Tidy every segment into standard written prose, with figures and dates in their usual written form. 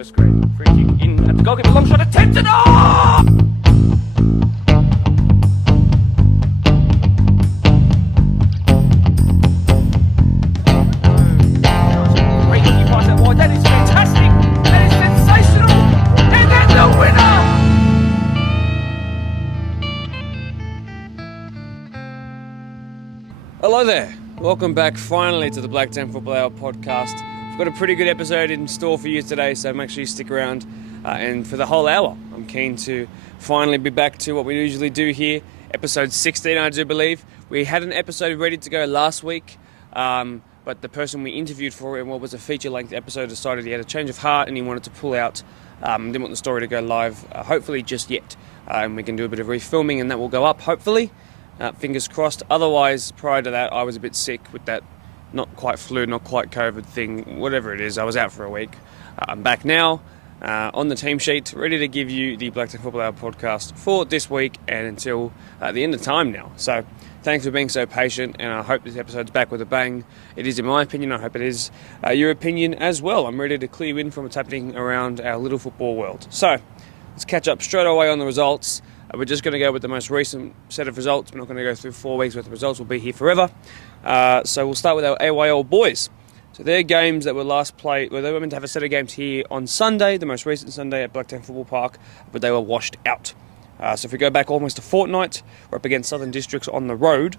first grade. Free kick in at the goalkeeper, long shot attempted. Oh! Great kick pass out wide. That is fantastic. That is sensational. And then the winner. Hello there. Welcome back finally to the Black 10 Football Hour podcast. We've got a pretty good episode in store for you today, so make sure you stick around. And for the whole hour, I'm keen to finally be back to what we usually do here. Episode 16, I do believe. We had an episode ready to go last week, but the person we interviewed for it, what was a feature-length episode, decided he had a change of heart and he wanted to pull out. Didn't want the story to go live, hopefully just yet. And we can do a bit of refilming and that will go up, hopefully. Fingers crossed. Otherwise, prior to that, I was a bit sick with that not quite flu, not quite COVID thing, whatever it is. I was out for a week. I'm back now on the team sheet, ready to give you the Black 10 Football Hour podcast for this week and until the end of time now. So thanks for being so patient, and I hope this episode's back with a bang. It is in my opinion. I hope it is your opinion as well. I'm ready to clear you in from what's happening around our little football world. So let's catch up straight away on the results. We're just going to go with the most recent set of results. We're not going to go through 4 weeks worth of results. We'll be here forever. So we'll start with our AYL boys. So their games that were last played, well, they were meant to have a set of games here on Sunday, the most recent Sunday at Blacktown Football Park, but they were washed out. So if we go back almost a fortnight, we're up against Southern Districts on the road.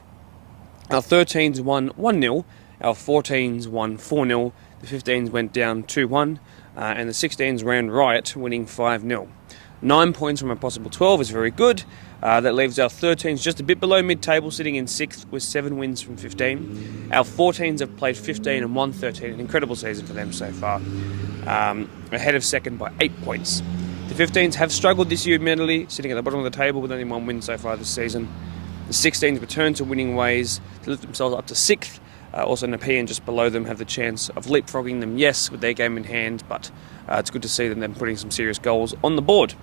Our 13s won 1-0, our 14s won 4-0, the 15s went down 2-1, and the 16s ran riot, winning 5-0. 9 points from a possible 12 is very good. That leaves our 13s just a bit below mid-table, sitting in 6th with 7 wins from 15. Our 14s have played 15 and won 13, an incredible season for them so far. Ahead of second by 8 points. The 15s have struggled this year, admittedly, sitting at the bottom of the table with only 1 win so far this season. The 16s return to winning ways to lift themselves up to 6th. Also, Nepean just below them have the chance of leapfrogging them, yes, with their game in hand, but it's good to see them putting some serious goals on the board.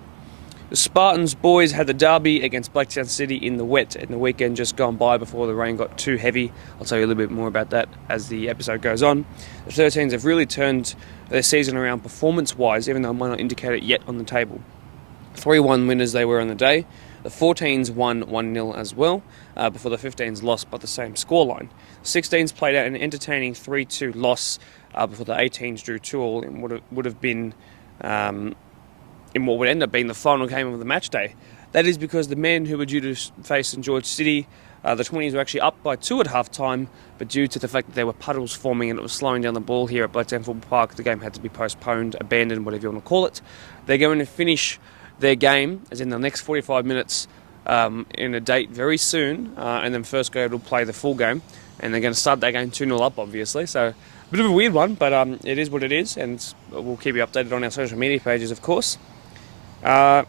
The Spartans boys had the derby against Blacktown City in the wet in the weekend just gone by before the rain got too heavy. I'll tell you a little bit more about that as the episode goes on. The 13s have really turned their season around performance-wise, even though I might not indicate it yet on the table. 3-1 winners they were on the day. The 14s won 1-0 as well, before the 15s lost by the same scoreline. The 16s played out an entertaining 3-2 loss before the 18s drew 2-2 and would have been... in what would end up being the final game of the match day. That is because the men who were due to face St George City, the 20s were actually up by 2 at half-time, but due to the fact that there were puddles forming and it was slowing down the ball here at Blacktown Football Park, the game had to be postponed, abandoned, whatever you want to call it. They're going to finish their game, as in the next 45 minutes, in a date very soon, and then first grade will play the full game, and they're going to start that game 2-0 up, obviously, so a bit of a weird one, but it is what it is, and we'll keep you updated on our social media pages, of course. So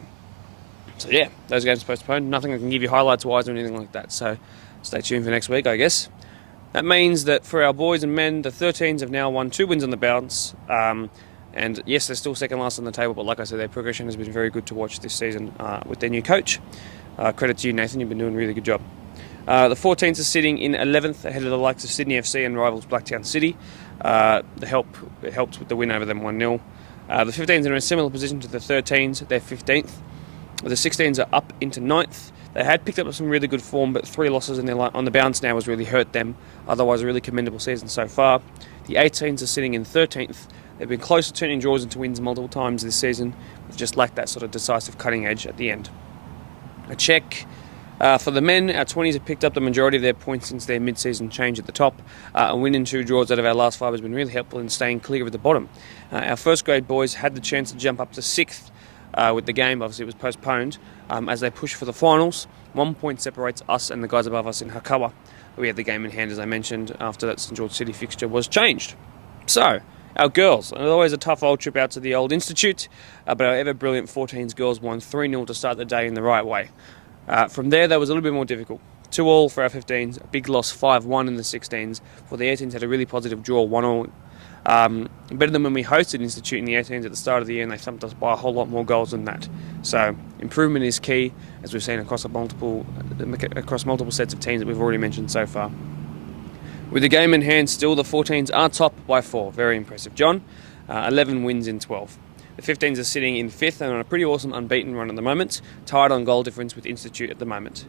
yeah, those games are postponed. Nothing I can give you highlights-wise or anything like that, so stay tuned for next week, I guess. That means that for our boys and men, the 13s have now won 2 wins on the bounce, and yes, they're still second last on the table, but like I said, their progression has been very good to watch this season with their new coach. Credit to you, Nathan, you've been doing a really good job. The 14s are sitting in 11th ahead of the likes of Sydney FC and rivals Blacktown City. It helped with the win over them 1-0. The 15s are in a similar position to the 13s. They're 15th. The 16s are up into 9th. They had picked up some really good form, but 3 losses on the bounce now has really hurt them. Otherwise, a really commendable season so far. The 18s are sitting in 13th. They've been close to turning draws into wins multiple times this season. They've just lacked that sort of decisive cutting edge at the end. A check for the men. Our 20s have picked up the majority of their points since their mid-season change at the top. A win and 2 draws out of our last 5 has been really helpful in staying clear of the bottom. Our first grade boys had the chance to jump up to 6th with the game. Obviously, it was postponed as they push for the finals. 1 point separates us and the guys above us in Hakawa. We had the game in hand, as I mentioned, after that St George City fixture was changed. So, our girls. Always a tough old trip out to the old institute, but our ever-brilliant 14s girls won 3-0 to start the day in the right way. From there, that was a little bit more difficult. 2-2 for our 15s, a big loss 5-1 in the 16s, for the 18s had a really positive draw 1-1. Better than when we hosted Institute in the 18s at the start of the year, and they thumped us by a whole lot more goals than that. So improvement is key, as we've seen across multiple sets of teams that we've already mentioned so far. With the game in hand still, the 14s are top by 4. Very impressive, John. 11 wins in 12. The 15s are sitting in 5th and on a pretty awesome unbeaten run at the moment, tied on goal difference with Institute at the moment.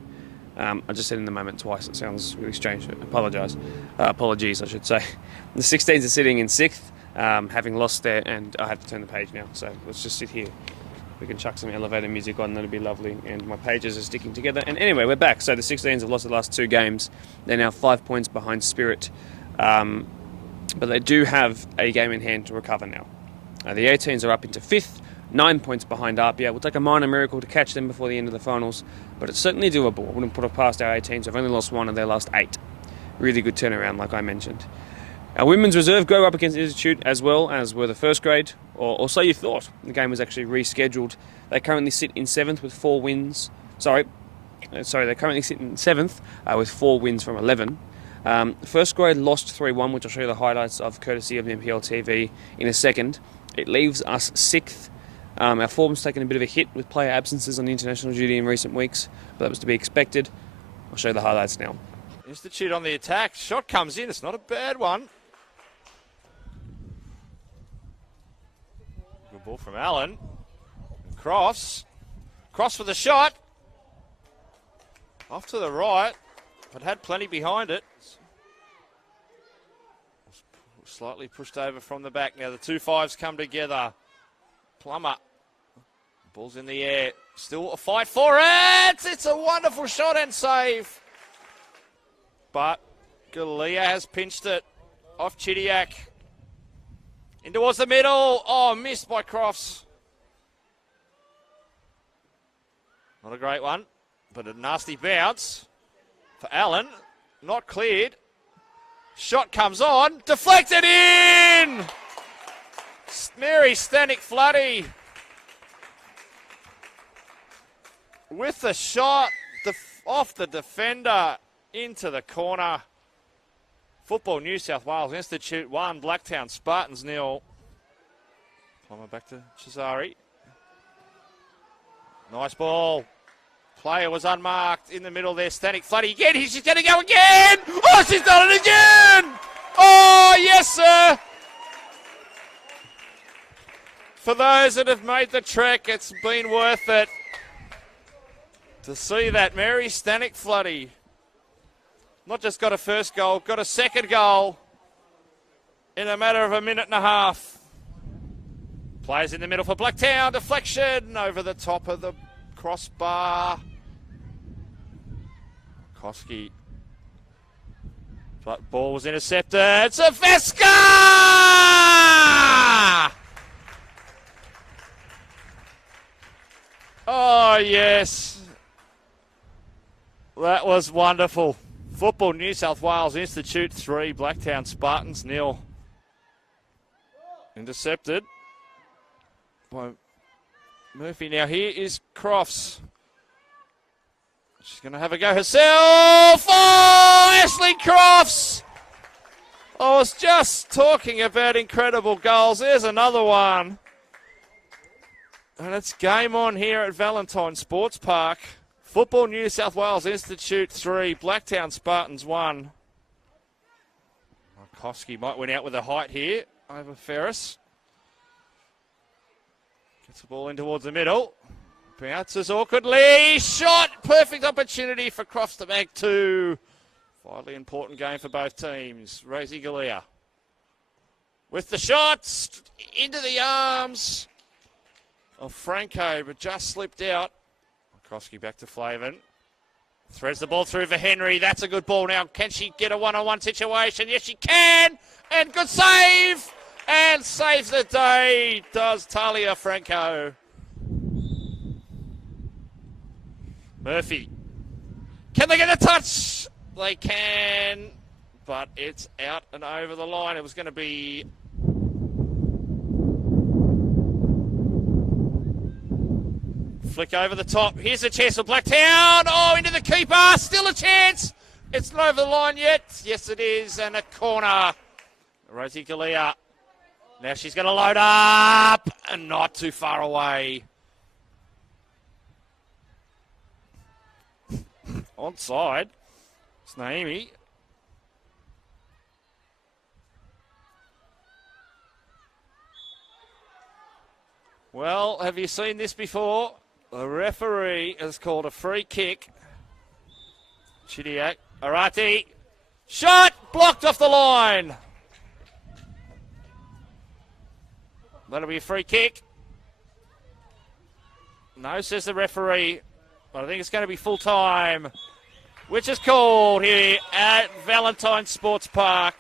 I just said in the moment twice. It sounds really strange. Apologies, I should say. The 16s are sitting in 6th, having lost there, and I have to turn the page now, so let's just sit here. We can chuck some elevator music on, that'd be lovely, and my pages are sticking together. And anyway, we're back. So the 16s have lost the last 2 games. They're now 5 points behind Spirit, but they do have a game in hand to recover now. The 18s are up into 5th, 9 points behind RPA. We'll take a minor miracle to catch them before the end of the finals, but it's certainly doable. I wouldn't put it past our 18s. They've only lost 1 of their last 8. Really good turnaround, like I mentioned. Our women's reserve go up against Institute as well as were the first grade, or so you thought. The game was actually rescheduled. They currently sit in 7th with 4 wins. They currently sit in 7th with 4 wins from 11. First grade lost 3-1, which I'll show you the highlights of courtesy of the MPL TV in a second. It leaves us 6th. Our form's taken a bit of a hit with player absences on international duty in recent weeks, but that was to be expected. I'll show you the highlights now. Institute on the attack. Shot comes in. It's not a bad one. Good ball from Allen. Cross for the shot. Off to the right, but had plenty behind it. Slightly pushed over from the back. Now the 2-5s come together. Plummer. Ball's in the air. Still a fight for it. It's a wonderful shot and save. But Galea has pinched it off Chidiac. In towards the middle. Oh, missed by Crofts. Not a great one, but a nasty bounce for Allen. Not cleared. Shot comes on. Deflected in! Mary Stanek-Floody with the shot off the defender into the corner. Football New South Wales Institute 1, Blacktown Spartans 0. Plummer back to Cesari. Nice ball. Player was unmarked in the middle there. Stanek-Floody again. She's going to go again. Oh, she's done it again. Oh, yes, sir. For those that have made the trek, it's been worth it to see that. Mary Stanek-Floody not just got a first goal, got a second goal in a matter of a minute and a half. Players in the middle for Blacktown. Deflection over the top of the crossbar. Koski. But ball was intercepted. Saveska! Oh, yes. That was wonderful. Football New South Wales Institute 3, Blacktown Spartans 0. Intercepted by Murphy. Now here is Crofts. She's going to have a go herself. Oh, Ashley Crofts! I was just talking about incredible goals. There's another one. And it's game on here at Valentine Sports Park. Football New South Wales Institute 3, Blacktown Spartans 1. Koski might win out with a height here over Ferris. Gets the ball in towards the middle. Bounces awkwardly. Shot. Perfect opportunity for Crofts to make 2. Vitally important game for both teams. Rosie Galea with the shots into the arms of Franco, but just slipped out. Koski back to Flavin. Threads the ball through for Henry. That's a good ball now. Can she get a one-on-one situation? Yes, she can. And good save. And saves the day, does Talia Franco. Murphy. Can they get a touch? They can, but it's out and over the line. It was going to be flick over the top. Here's a chance for Blacktown. Oh, into the keeper. Still a chance. It's not over the line yet. Yes, it is. And a corner. Rosie Galea. Now she's going to load up. And not too far away. Onside. It's Naomi. Well, have you seen this before? The referee has called a free kick. Chidiak, Arati, shot, blocked off the line. That'll be a free kick. No, says the referee, but I think it's going to be full time, which is called here at Valentine Sports Park.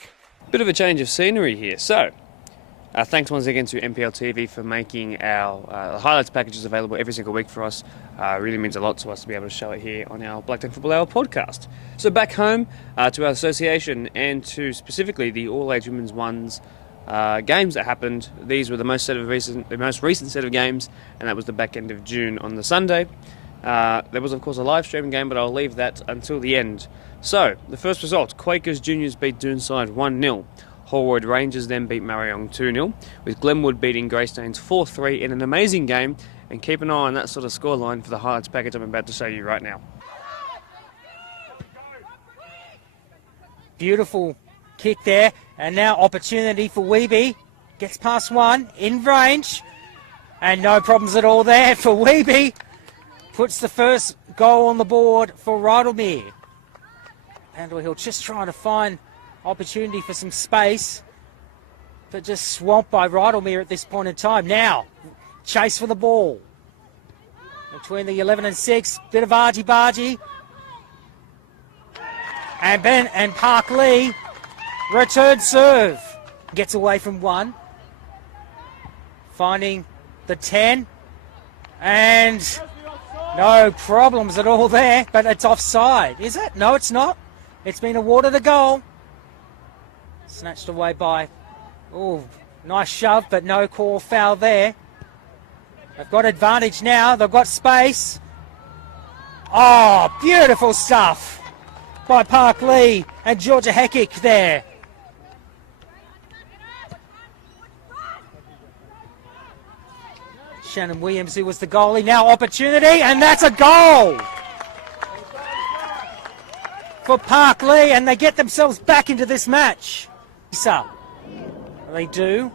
Bit of a change of scenery here. So, thanks once again to MPL TV for making our highlights packages available every single week for us. Really means a lot to us to be able to show it here on our Black 10 Football Hour podcast. So back home to our association and to specifically the all-age women's ones games that happened. These were the most recent set of games, and that was the back end of June on the Sunday. There was, of course, a live streaming game, but I'll leave that until the end. So, the first result, Quakers Juniors beat Doonside 1-0. Holroyd Rangers then beat Marion 2-0, with Glenwood beating Greystanes 4-3 in an amazing game, and keep an eye on that sort of scoreline for the highlights package I'm about to show you right now. Beautiful kick there, and now opportunity for Weeby. Gets past one, in range, and no problems at all there for Weeby. Puts the first goal on the board for Rydalmere. Pendlehill just trying to find opportunity for some space, but just swamped by Rydalmere at this point in time. Now, chase for the ball. Between the 11 and 6, bit of argy-bargy. And Ben and Park Lee, return serve. Gets away from one. Finding the 10. And no problems at all there, but it's offside. Is it? No, it's not. It's been awarded a goal. Snatched away by, oh, nice shove, but no call foul there. They've got advantage now. They've got space. Oh, beautiful stuff by Park Lee and Georgia Heckick there. Shannon Williams, who was the goalie, now opportunity, and that's a goal for Park Lee, and they get themselves back into this match. So, they do.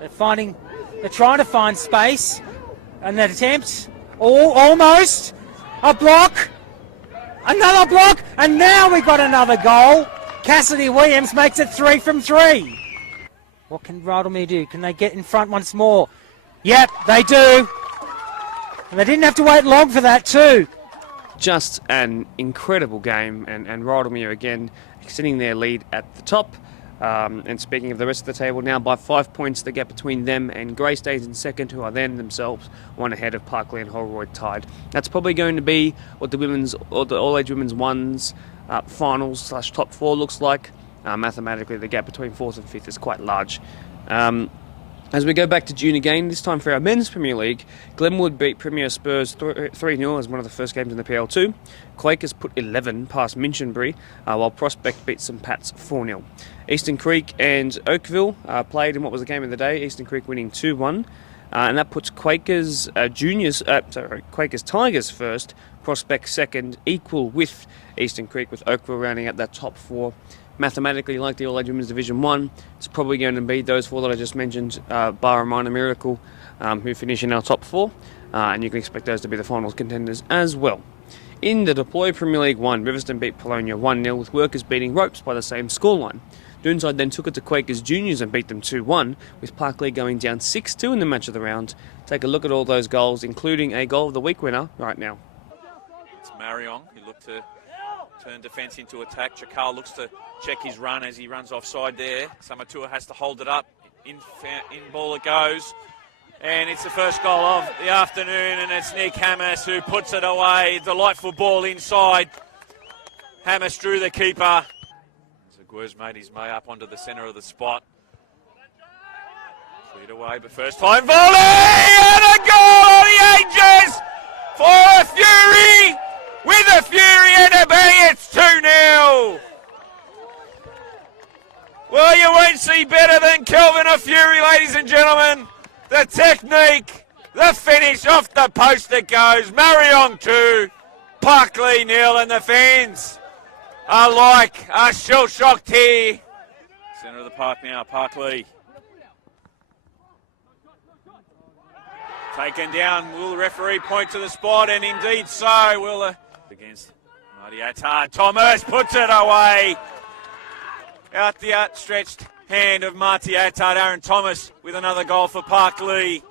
They're trying to find space, and that attempt, almost, a block, another block, and now we've got another goal. Cassidy Williams makes it 3 from 3. What can Rydalmere do? Can they get in front once more? Yep, they do. And they didn't have to wait long for that too. Just an incredible game, and Rydalmere again extending their lead at the top. And speaking of the rest of the table, now by 5 points, the gap between them and Greystanes in second, who are then themselves one ahead of Parkley and Holroyd tied. That's probably going to be what the women's or the all-age women's ones finals / top 4 looks like. Mathematically, the gap between 4th and 5th is quite large. As we go back to June again, this time for our Men's Premier League, Glenwood beat Premier Spurs 3-0 as one of the first games in the PL2. Quakers put 11 past Minchinbury, while Prospect beat St Pat's 4-0. Eastern Creek and Oakville played in what was the game of the day, Eastern Creek winning 2-1. And that puts Quakers Tigers first, Prospect second, equal with Eastern Creek, with Oakville rounding out that top 4. Mathematically, like the All-Age Women's Division 1, it's probably going to be those 4 that I just mentioned, bar a minor miracle, who finish in our top 4, and you can expect those to be the finals contenders as well. In the Deploy Premier League 1, Riverstone beat Polonia 1-0, with Workers beating Ropes by the same scoreline. Doonside then took it to Quakers Juniors and beat them 2-1, with Parkley going down 6-2 in the match of the round. Take a look at all those goals, including a goal of the week winner right now. It's Marion who looked to turn defence into attack. Chakal looks to check his run as he runs offside there. Samatua has to hold it up. In ball it goes. And it's the first goal of the afternoon, and it's Nick Hammes who puts it away. Delightful ball inside. Hammes drew the keeper. Zaguer's made his way up onto the centre of the spot. Cleared away, but first time volley! And a goal on the edges for a Fury! With a Fury and a bang, it's 2-0. Well, you won't see better than Kelvin a Fury, ladies and gentlemen. The technique, the finish, off the post it goes. Marion 2, Parkley 0, and the fans are shell-shocked here. Centre of the park now, Parkley. Taken down. Will the referee point to the spot? And indeed so. Will against Marty Attard. Thomas puts it away. Out the outstretched hand of Marty Attard. Aaron Thomas with another goal for Parkley.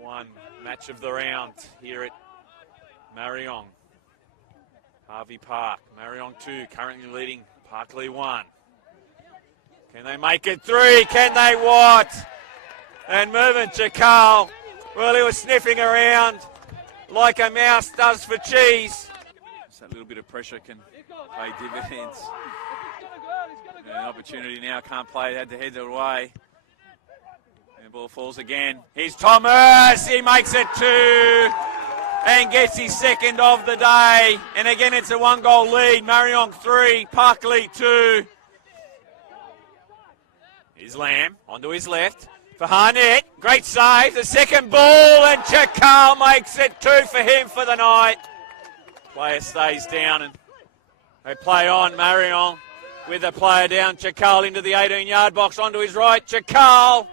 One match of the round here at Marion. Harvey Park. Marion 2 currently leading. Parkley 1. Can they make it 3? Can they what? And moving Chakal. Well, he was sniffing around like a mouse does for cheese. Just that little bit of pressure can pay dividends. And an opportunity now, can't play, had to head it away. And the ball falls again. Here's Thomas, he makes it 2 and gets his second of the day. And again, it's a 1-goal lead. Marion 3, Parkley 2. Here's Lamb, onto his left. For Harnett, great save, the second ball, and Chakal makes it 2 for him for the night. Player stays down and they play on. Marion with a player down, Chakal into the 18-yard box, onto his right, Chakal.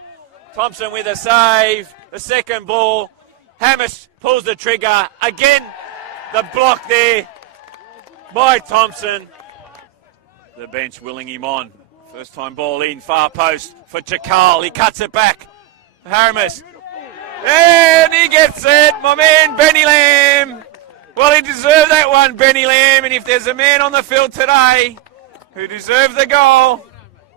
Thompson with a save, the second ball. Hammis pulls the trigger, again the block there by Thompson. The bench willing him on. First time ball in, far post for Chakal. He cuts it back. Haramis. And he gets it. My man, Benny Lamb. Well, he deserved that one, Benny Lamb. And if there's a man on the field today who deserved the goal,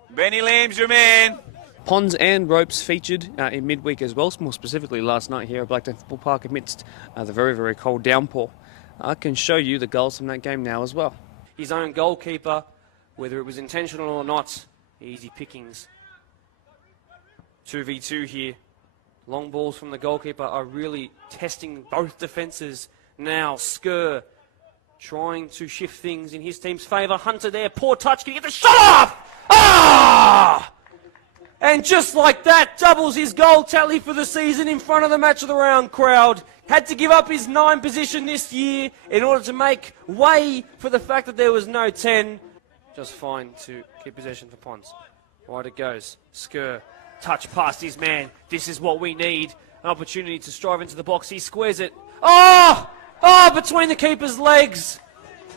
Benny Lamb's your man. Ponds and ropes featured in midweek as well, more specifically last night here at Blacktown Football Park amidst the very, very cold downpour. I can show you the goals from that game now as well. His own goalkeeper, whether it was intentional or not, easy pickings. 2v2 here. Long balls from the goalkeeper are really testing both defences now. Skur trying to shift things in his team's favour. Hunter there, poor touch, can he get the shot off? Ah! And just like that, doubles his goal tally for the season in front of the match of the round crowd. Had to give up his 9 position this year in order to make way for the fact that there was no 10. Just fine to keep possession for Ponds. Wide it goes. Skur, touch past his man. This is what we need. An opportunity to strive into the box. He squares it. Oh! Oh, between the keeper's legs.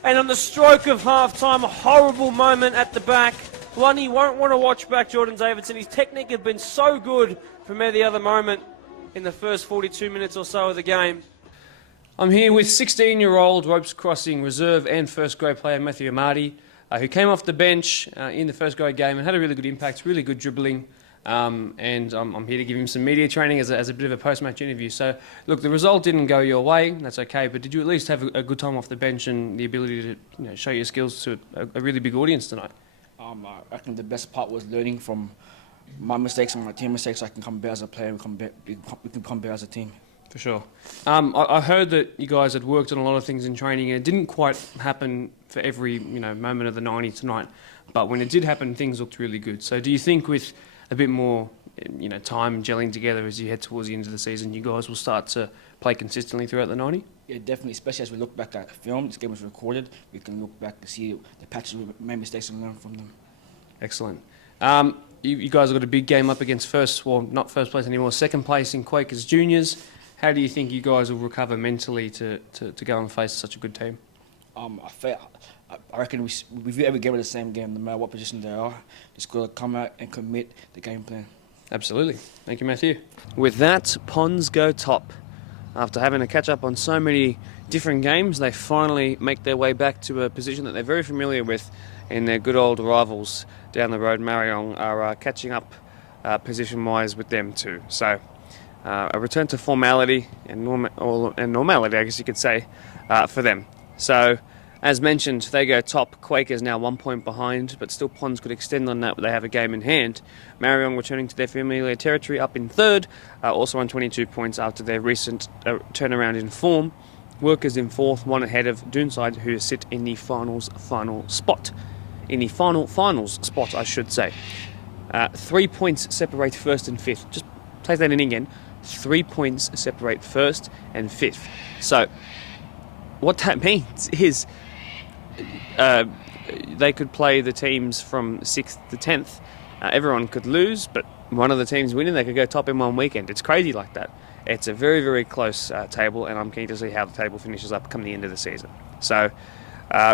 And on the stroke of half-time, a horrible moment at the back. One he won't want to watch back, Jordan Davidson. His technique had been so good from every other moment in the first 42 minutes or so of the game. I'm here with 16-year-old ropes crossing reserve and first grade player Matthew Amati, who came off the bench in the first grade game and had a really good impact, really good dribbling. And I'm here to give him some media training as a bit of a post-match interview. So, look, the result didn't go your way, that's okay, but did you at least have a good time off the bench and the ability to show your skills to a really big audience tonight? I reckon the best part was learning from my mistakes and my team mistakes so I can come better as a player and we can come better as a team. For sure. I heard that you guys had worked on a lot of things in training and it didn't quite happen for every moment of the 90 tonight, but when it did happen, things looked really good. So do you think with a bit more time gelling together as you head towards the end of the season, you guys will start to play consistently throughout the 90? Yeah, definitely, especially as we look back at the film. This game was recorded. We can look back to see the patches we made mistakes and learn from them. Excellent. You guys have got a big game up against not first place anymore, second place in Quakers Juniors. How do you think you guys will recover mentally to go and face such a good team? I reckon we've every game of the same game, no matter what position they are. Just got to come out and commit the game plan. Absolutely. Thank you, Matthew. With that, Ponds go top. After having to catch up on so many different games, they finally make their way back to a position that they're very familiar with, and their good old rivals down the road, Marion, are catching up position-wise with them too. So a return to formality and normality, I guess you could say, for them. So, as mentioned, they go top. Quakers now 1 point behind, but still Ponds could extend on that, but they have a game in hand. Marion returning to their familiar territory up in third, also on 22 points after their recent turnaround in form. Workers in fourth, one ahead of Doonside, who sit in the final spot. In the finals spot, I should say. 3 points separate first and fifth. Just take that in again. 3 points separate first and fifth. So, what that means is they could play the teams from 6th to 10th. Everyone could lose, but one of the teams winning, they could go top in one weekend. It's crazy like that. It's a very, very close table, and I'm keen to see how the table finishes up come the end of the season. So,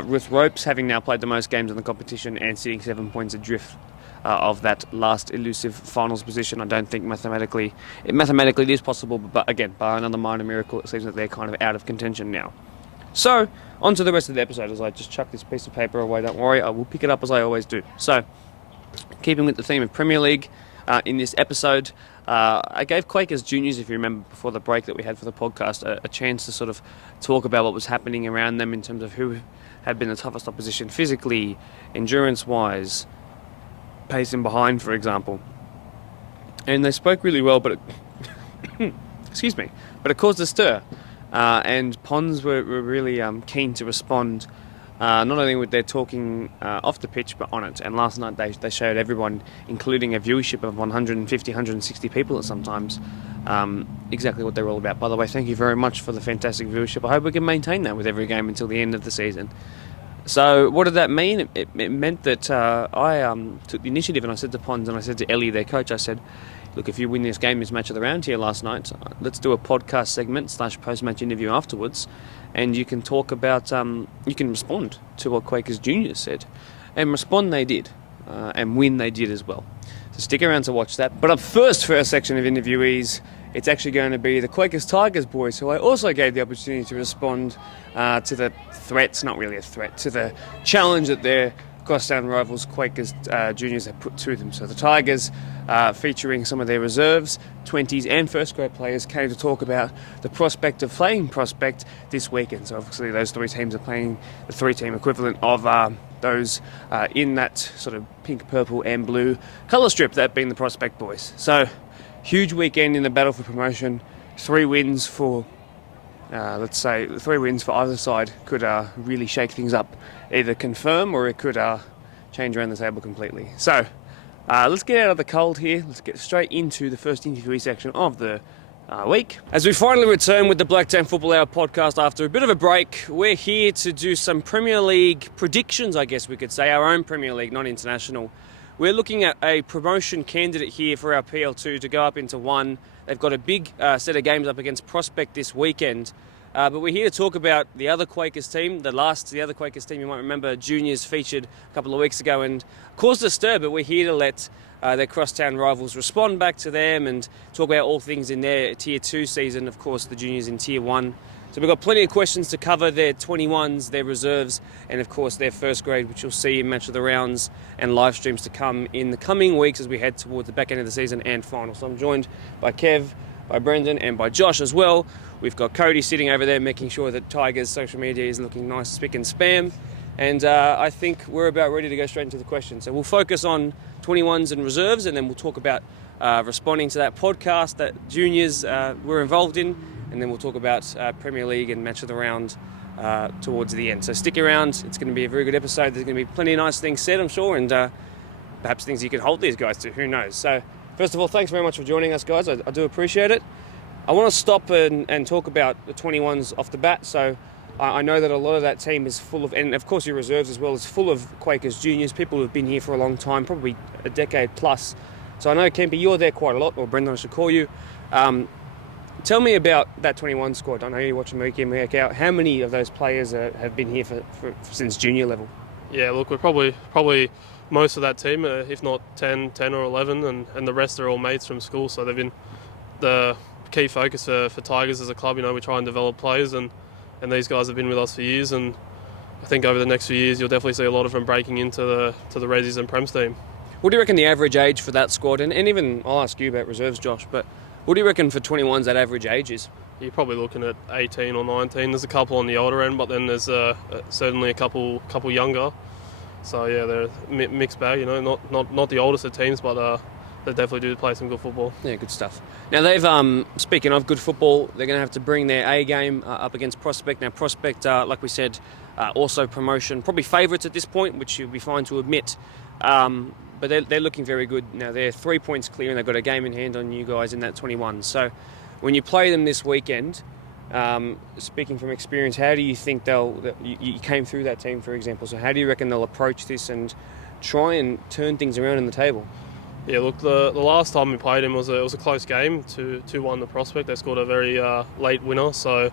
with Ropes having now played the most games in the competition and sitting 7 points adrift of that last elusive finals position, I don't think mathematically it is possible, but again, by another minor miracle, it seems that they're kind of out of contention now. So, on to the rest of the episode. As I just chuck this piece of paper away, don't worry, I will pick it up as I always do. So, keeping with the theme of Premier League, in this episode, I gave Quakers Juniors, if you remember before the break that we had for the podcast, a chance to sort of talk about what was happening around them in terms of who had been the toughest opposition physically, endurance-wise, pacing behind, for example. And they spoke really well, but excuse me, but it caused a stir. And Pons were really keen to respond, not only with their talking off the pitch, but on it. And last night they showed everyone, including a viewership of 150, 160 people at sometimes, exactly what they're all about. By the way, thank you very much for the fantastic viewership. I hope we can maintain that with every game until the end of the season. So what did that mean? It meant that I took the initiative, and I said to Pons and I said to Ellie, their coach, I said, look, if you win this game, this match of the round here last night, let's do a podcast segment / post-match interview afterwards, and you can talk about, you can respond to what Quakers Juniors said. And respond they did, and win they did as well. So stick around to watch that. But up first for our section of interviewees, it's actually going to be the Quakers Tigers boys, who I also gave the opportunity to respond to the threats, not really a threat, to the challenge that their crosstown rivals Quakers Juniors have put to them. So the Tigers, featuring some of their reserves, 20s and first grade players, came to talk about the prospect of playing Prospect this weekend. So obviously those three teams are playing the three-team equivalent of those in that sort of pink, purple and blue colour strip, that being the Prospect boys. So huge weekend in the battle for promotion. 3 wins for, let's say, 3 wins for either side could really shake things up, either confirm or it could change around the table completely. So let's get out of the cold here. Let's get straight into the first interviewee section of the week. As we finally return with the Black Town Football Hour podcast after a bit of a break, we're here to do some Premier League predictions, I guess we could say, our own Premier League, not international. We're looking at a promotion candidate here for our PL2 to go up into 1. They've got a big set of games up against Prospect this weekend. But we're here to talk about the other Quakers team, the other Quakers team you might remember Juniors featured a couple of weeks ago and caused a stir, but we're here to let their crosstown rivals respond back to them and talk about all things in their Tier 2 season, of course the Juniors in Tier 1. So we've got plenty of questions to cover, their 21s, their reserves, and of course their first grade, which you'll see in Match of the Rounds and live streams to come in the coming weeks as we head towards the back end of the season and final. So I'm joined by Kev, by Brendan and by Josh as well. We've got Cody sitting over there making sure that Tigers' social media is looking nice, spick and spam. And I think we're about ready to go straight into the questions. So we'll focus on 21s and reserves, and then we'll talk about responding to that podcast that Juniors were involved in. And then we'll talk about Premier League and Match of the Round towards the end. So stick around. It's going to be a very good episode. There's going to be plenty of nice things said, I'm sure, and perhaps things you can hold these guys to. Who knows? So first of all, thanks very much for joining us, guys. I do appreciate it. I want to stop and talk about the 21s off the bat. So I know that a lot of that team is full of, and of course your reserves as well, is full of Quakers Juniors, people who have been here for a long time, probably a decade plus. So I know, Kempy, you're there quite a lot, or Brendan, I should call you. Tell me about that 21 squad. I know you're watching week in, week out. How many of those players have been here for since junior level? Yeah, look, we're probably most of that team, if not 10 or 11, and the rest are all mates from school. So they've been the key focus for Tigers as a club. You know, we try and develop players, and these guys have been with us for years. And I think over the next few years, you'll definitely see a lot of them breaking into the Resies and Prems team. What do you reckon the average age for that squad? And even I'll ask you about reserves, Josh, but what do you reckon for 21s that average age is? You're probably looking at 18 or 19. There's a couple on the older end, but then there's certainly a couple younger. So yeah, they're a mixed bag. You know, not the oldest of teams, but they definitely do play some good football. Yeah, good stuff. Now they've, speaking of good football, they're going to have to bring their A game up against Prospect. Now Prospect, like we said, also promotion, probably favourites at this point, which you'll be fine to admit. But they're looking very good. Now they're 3 points clear and they've got a game in hand on you guys in that 21. So when you play them this weekend, speaking from experience, how do you think you came through that team, for example, so how do you reckon they'll approach this and try and turn things around in the table? Yeah, look, the last time we played him was a close game, 2-1 the Prospect. They scored a very late winner, so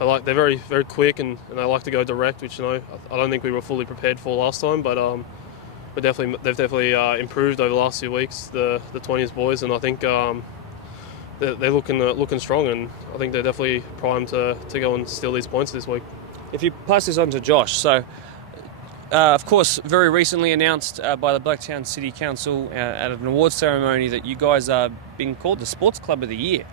they're very very quick and they like to go direct, which I don't think we were fully prepared for last time, but they've definitely improved over the last few weeks, the 20s boys, and I think they're looking strong, and I think they're definitely primed to go and steal these points this week. If you pass this on to Josh, so of course, very recently announced by the Blacktown City Council at an awards ceremony that you guys are being called the Sports Club of the Year.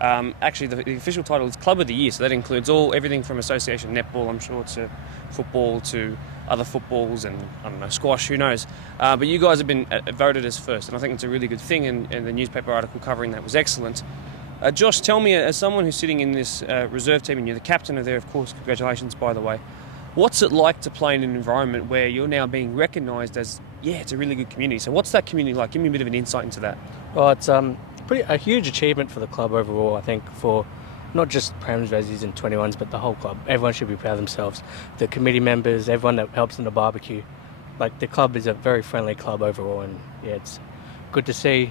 Actually, the official title is Club of the Year, so that includes everything from association netball, I'm sure, to football, to other footballs and, I don't know, squash, who knows. But you guys have been voted as first, and I think it's a really good thing, and the newspaper article covering that was excellent. Josh, tell me, as someone who's sitting in this reserve team, and you're the captain of there, of course, congratulations, by the way, what's it like to play in an environment where you're now being recognised as, it's a really good community? So what's that community like? Give me a bit of an insight into that. Well, it's a huge achievement for the club overall, I think, for not just Prems, Resis and 21s, but the whole club. Everyone should be proud of themselves. The committee members, everyone that helps in the barbecue. Like, the club is a very friendly club overall, and it's good to see.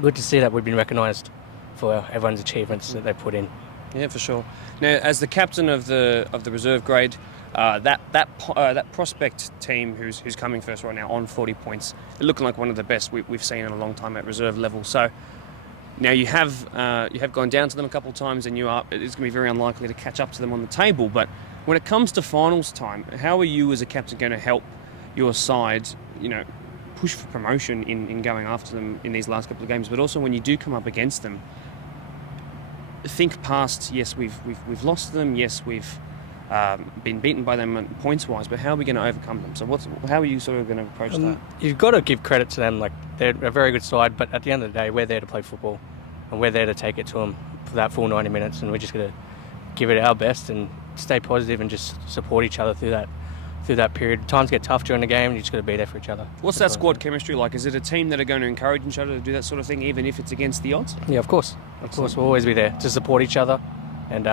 Good to see that we've been recognised for everyone's achievements that they put in. Yeah, for sure. Now, as the captain of the reserve grade, that prospect team who's coming first right now on 40 points, they're looking like one of the best we've seen in a long time at reserve level. So now you have gone down to them a couple of times, and it's going to be very unlikely to catch up to them on the table. But when it comes to finals time, how are you as a captain going to help your side, push for promotion in going after them in these last couple of games? But also when you do come up against them, think past, yes, we've lost them, yes, we've been beaten by them points wise, but how are we going to overcome them? So how are you sort of going to approach that? You've got to give credit to them. Like, they're a very good side, but at the end of the day, we're there to play football, and we're there to take it to them for that full 90 minutes, and we're just going to give it our best and stay positive and just support each other through that period. Times get tough during the game, and you just got to be there for each other. What's that squad chemistry like? Is it a team that are going to encourage each other to do that sort of thing, even if it's against the odds? Yeah, of course. We'll always be there to support each other, and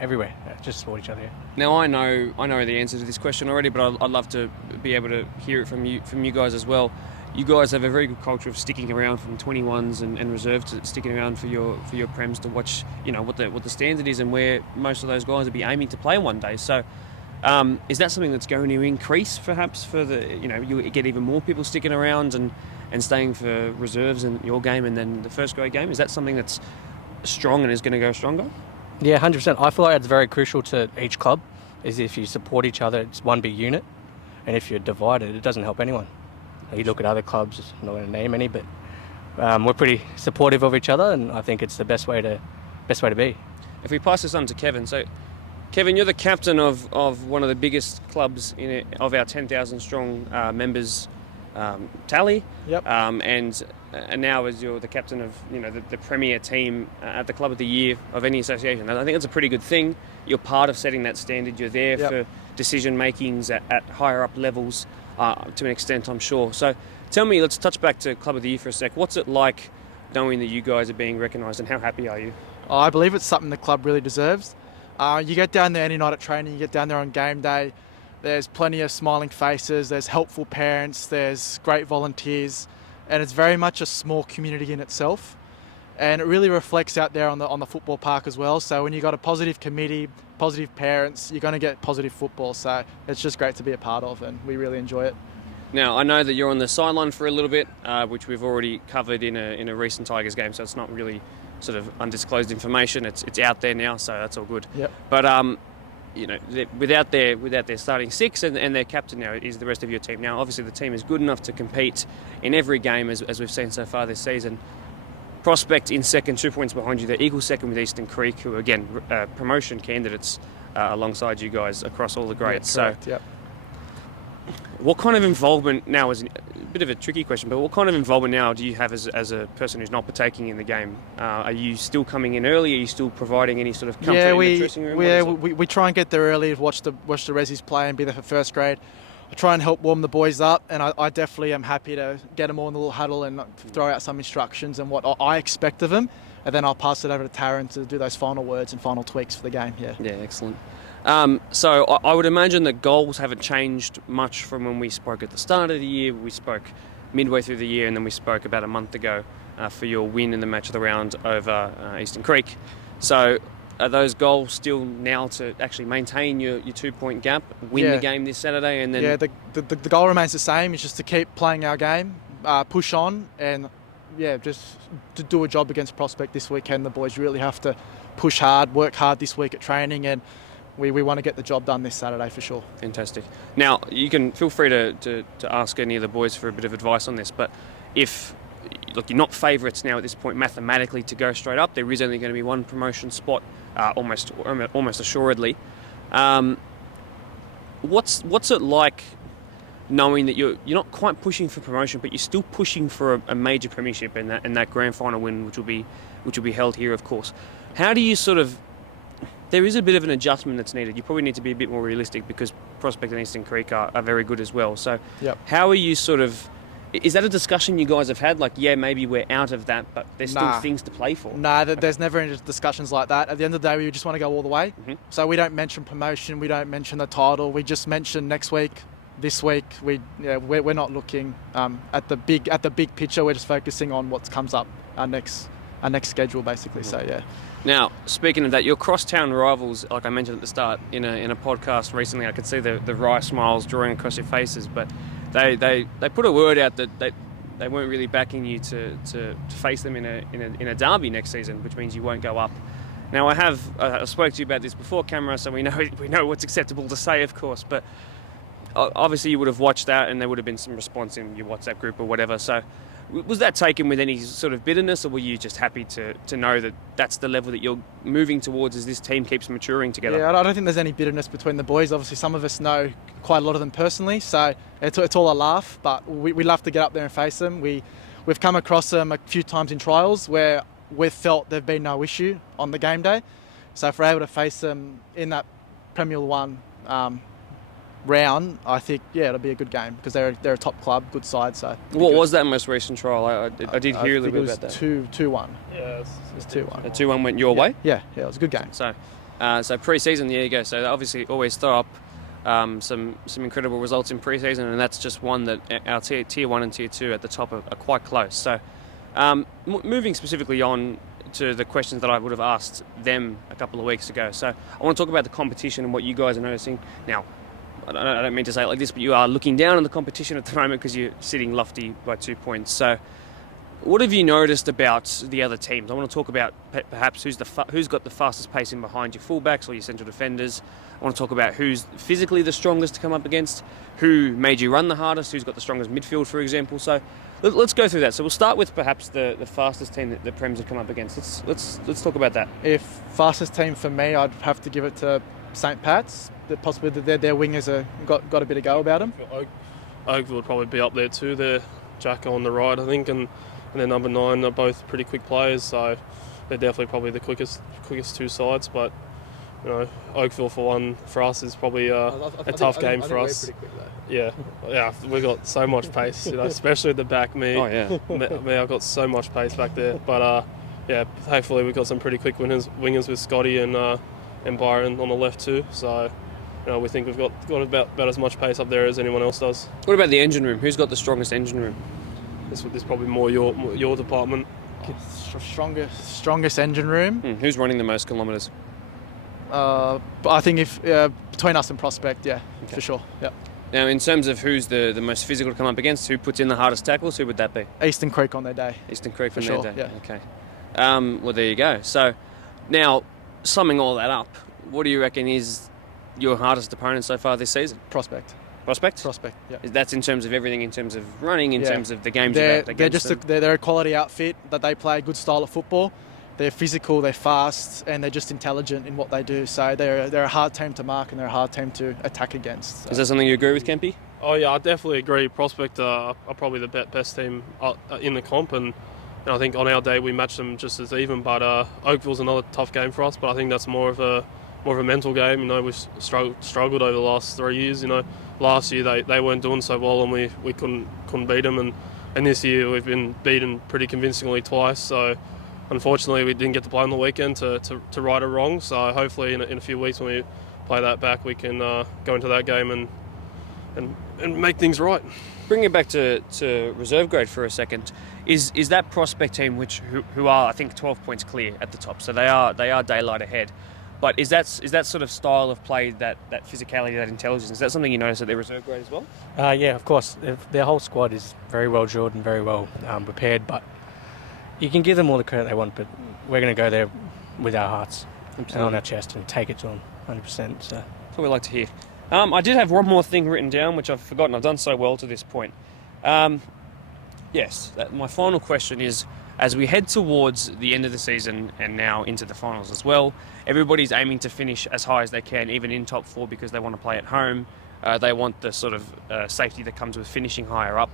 everywhere, just support each other. Yeah. Now I know the answer to this question already, but I'd love to be able to hear it from you guys as well. You guys have a very good culture of sticking around from 21s and reserve to sticking around for your prems to watch what the standard is and where most of those guys will be aiming to play one day. So. Is that something that's going to increase perhaps for you get even more people sticking around and staying for reserves in your game and then the first grade game? Is that something that's strong and is going to go stronger? Yeah, 100%. I feel like it's very crucial to each club, is if you support each other, it's one big unit, and if you're divided, it doesn't help anyone. You look at other clubs, I'm not going to name any, but we're pretty supportive of each other, and I think it's the best way to be. If we pass this on to Kevin, so Kevin, you're the captain of one of the biggest clubs of our 10,000 strong members tally. Yep. And now as you're the captain of the premier team at the club of the year of any association. I think it's a pretty good thing. You're part of setting that standard. You're there for decision makings at higher up levels to an extent, I'm sure. So tell me, let's touch back to club of the year for a sec. What's it like knowing that you guys are being recognised, and how happy are you? I believe it's something the club really deserves. You get down there any night at training, you get down there on game day, there's plenty of smiling faces, there's helpful parents, there's great volunteers, and it's very much a small community in itself. And it really reflects out there on the football park as well. So when you've got a positive committee, positive parents, you're going to get positive football. So it's just great to be a part of, and we really enjoy it. Now, I know that you're on the sideline for a little bit, which we've already covered in a recent Tigers game, so it's not really sort of undisclosed information. It's out there now, so that's all good. Yep. But without their starting six and their captain now is the rest of your team. Now, obviously, the team is good enough to compete in every game as we've seen so far this season. Prospect in second, 2 points behind you. They're equal second with Eastern Creek, who are, again, promotion candidates alongside you guys across all the grades. Yeah, correct, yep. What kind of involvement now, is a bit of a tricky question, but what kind of involvement now do you have as a person who's not partaking in the game? Are you still coming in early? Are you still providing any sort of comfort in the dressing room? We try and get there early to watch the Resis play and be there for first grade. I try and help warm the boys up, and I definitely am happy to get them all in the little huddle and throw out some instructions and what I expect of them, and then I'll pass it over to Taryn to do those final words and final tweaks for the game. Yeah, excellent. So I would imagine that goals haven't changed much from when we spoke at the start of the year. We spoke midway through the year, and then we spoke about a month ago for your win in the match of the round over Eastern Creek. So are those goals still now to actually maintain your 2-point gap, win the game this Saturday, and then... Yeah, the goal remains the same. It's just to keep playing our game, push on, and just to do a job against Prospect this weekend. The boys really have to push hard, work hard this week at training, and we want to get the job done this Saturday for sure. Fantastic. Now, you can feel free to ask any of the boys for a bit of advice on this, but if... Look, you're not favourites now at this point mathematically to go straight up. There is only going to be one promotion spot, almost assuredly. What's it like knowing that you're not quite pushing for promotion, but you're still pushing for a major premiership and that grand final win, which will be held here, of course. How do you sort of? There is a bit of an adjustment that's needed. You probably need to be a bit more realistic because Prospect and Eastern Creek are very good as well. So, How are you sort of? Is that a discussion you guys have had? Like, maybe we're out of that, but there's still things to play for. There's never any discussions like that. At the end of the day, we just want to go all the way. Mm-hmm. So we don't mention promotion, we don't mention the title. We just mention next week, this week. We're not looking at the big picture. We're just focusing on what comes up our next schedule, basically. Mm-hmm. So yeah. Now, speaking of that, your crosstown rivals, like I mentioned at the start in a podcast recently, I could see the wry smiles drawing across your faces, but. They put a word out that they weren't really backing you to face them in a derby next season, which means you won't go up. Now I spoke to you about this before camera, so we know what's acceptable to say, of course. But obviously you would have watched that, and there would have been some response in your WhatsApp group or whatever. So was that taken with any sort of bitterness, or were you just happy to know that that's the level that you're moving towards as this team keeps maturing together? Yeah, I don't think there's any bitterness between the boys. Obviously, some of us know quite a lot of them personally, so it's all a laugh, but we love to get up there and face them. We've come across them a few times in trials where we've felt there've been no issue on the game day. So if we're able to face them in that Premier 1 round, I think it'll be a good game because they're a top club, good side. So what was that most recent trial? I did hear a little bit about that. 2-1. Yeah, it's 2-1. The 2-1 went your way. Yeah, it was a good game. So pre-season, there you go. So they obviously always throw up some incredible results in pre-season, and that's just one that our tier 1 and tier 2 at the top are quite close. So moving specifically on to the questions that I would have asked them a couple of weeks ago. So I want to talk about the competition and what you guys are noticing now. I don't mean to say it like this, but you are looking down on the competition at the moment because you're sitting lofty by 2 points. So what have you noticed about the other teams? I want to talk about perhaps who's got the fastest pace in behind your fullbacks or your central defenders. I want to talk about who's physically the strongest to come up against, who made you run the hardest, who's got the strongest midfield, for example. So let's go through that. So we'll start with perhaps the fastest team that the Prems have come up against. Let's talk about that. If fastest team for me, I'd have to give it to St. Pat's. Possibly their wingers are got a bit of go about them. Oakville would probably be up there too. They're Jacko on the right, I think, and their number 9 are both pretty quick players, so they're definitely probably the quickest two sides. But Oakville for us is probably a tough game for us. We're pretty quick, though. Yeah, we've got so much pace, especially at the back. Me, I've got so much pace back there. But hopefully we've got some pretty quick wingers with Scotty and Byron on the left too. So. We think we've got about as much pace up there as anyone else does. What about the engine room? Who's got the strongest engine room? This is probably more your department. Strongest engine room. Who's running the most kilometres? I think if between us and Prospect, for sure. Yeah. Now, in terms of who's the most physical to come up against, who puts in the hardest tackles, who would that be? Eastern Creek on their day. Eastern Creek for on sure, their day. Yeah. Okay. Well, there you go. So, now summing all that up, what do you reckon is your hardest opponent so far this season? Prospect, yeah. That's in terms of everything, in terms of running, in terms of the games they're a quality outfit, that they play a good style of football. They're physical, they're fast, and they're just intelligent in what they do. So they're a hard team to mark, and they're a hard team to attack against. So. Is that something you agree with, Kempy? Oh yeah, I definitely agree. Prospect are probably the best team in the comp, and I think on our day we match them just as even. But Oakville's another tough game for us, but I think that's more of a mental game. We've struggled over the last 3 years. Last year they weren't doing so well, and we couldn't beat them, and this year we've been beaten pretty convincingly twice. So unfortunately we didn't get to play on the weekend to right a wrong. So hopefully in a few weeks when we play that back, we can go into that game and make things right. Bring it back to reserve grade for a second. Is that prospect team who are, I think, 12 points clear at the top, so they are daylight ahead. But is that sort of style of play, that physicality, that intelligence, is that something you notice at their reserve grade as well? Yeah, of course. Their whole squad is very well drilled and very well prepared, but you can give them all the credit they want, but we're going to go there with our hearts and on our chest and take it to them 100%. So. That's what we like to hear. I did have one more thing written down, which I've forgotten. I've done so well to this point. Yes, my final question is, as we head towards the end of the season and now into the finals as well, everybody's aiming to finish as high as they can, even in top four, because they want to play at home. They want the sort of safety that comes with finishing higher up.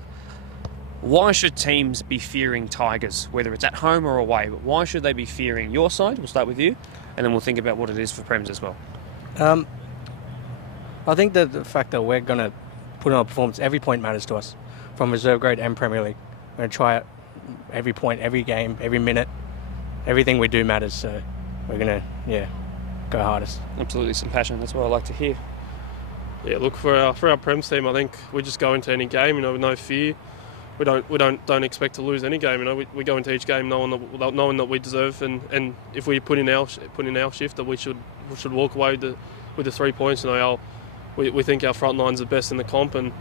Why should teams be fearing Tigers, whether it's at home or away? But why should they be fearing your side? We'll start with you, and then we'll think about what it is for Prems as well. I think that the fact that we're going to put on a performance, every point matters to us, from reserve grade and Premier League. We're going to try it every point, every game, every minute. Everything we do matters, so we're going to, go hardest. Absolutely, some passion. That's what I like to hear. Yeah, look, for our Prems team, I think we just go into any game, with no fear. We don't expect to lose any game. We go into each game knowing that we deserve, and if we put in our shift, that we should walk away with the 3 points. We think our front line's the best in the comp, and